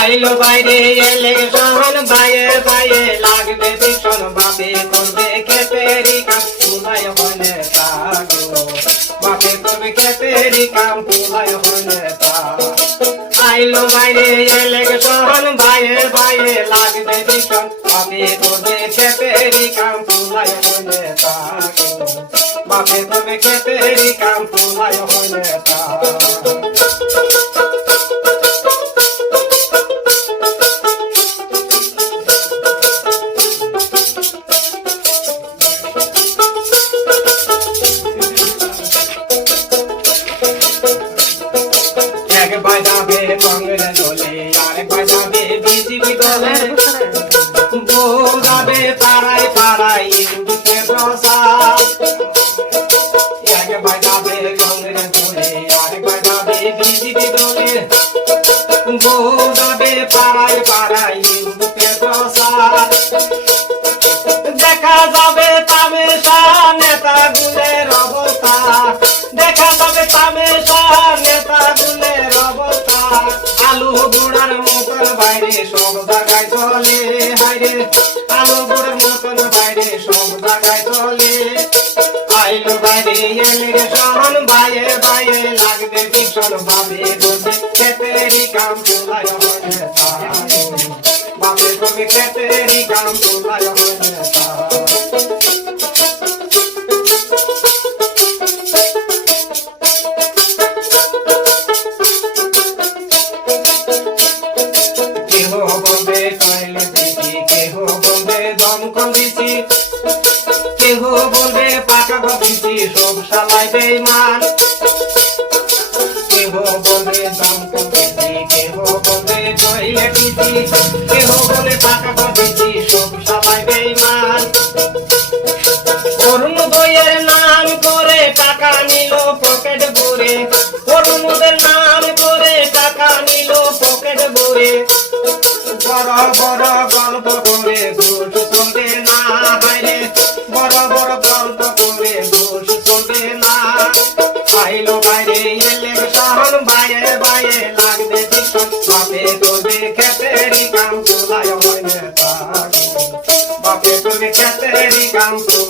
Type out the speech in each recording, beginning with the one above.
আইলো বাইরে, এলে সহন বাইয়ে বাইয়ে লাগবে ভীষণ বাপে করবে খেতেরি কাম পুলাই হলে তাগো বাপে করবে খেতেরি কাম পুলাই হলে তা আইলো বাইরে, এলে সহন বাইয়ে বাইয়ে লাগবে ভীষণ বাপে করবে খেতেরি কাম পুলাই হলে তাগো বাপে করবে খেতেরি কাম পুলাই হলে তা যাবে পাড়ায় পাড়ায় হিন্দুকে প্রসাদ এক বাজাবে কংগ্রেস দলে আরেক বাজাবে বিজেপি দলে আলু বুড়ার মতন বাইরে সব জায়গায় চলে। আইলো বাইরে এলে রে সহন বলবে খেতেরি কাম চুলায় শালাই বেইমান কেহ বলবে দমকল দিছি কেহ বলবে কইলে দিছি কেহ বলে পাকা দিছি সব শালাই বেইমান অরুণোদয়ের নাম করে টাকা নিল পকেট ভরে। অরুণোদয়ের নাম করে টাকা নিল পকেট ভরে। বড় বড় গল্প আইলো বাইরে, এলে সাহন বাইরে বাইরে লাগবে ভীষণ। বাপে করবে খেতেরি কাম তোলায় হইলে তাগো বাপে করবে খেতেরি কাম তোলায়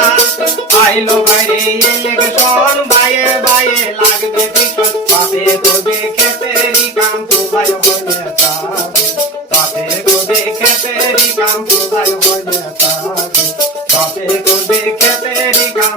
আইলো বাইরে ইলেকশন বাইয়ে বাইয়ে লাগবে বিকট পাবে তবে খেতেরি কাম কোথায় হবে তবে তবে খেতেরি কাম কোথায় হবে তবে তবে খেতেরি কাম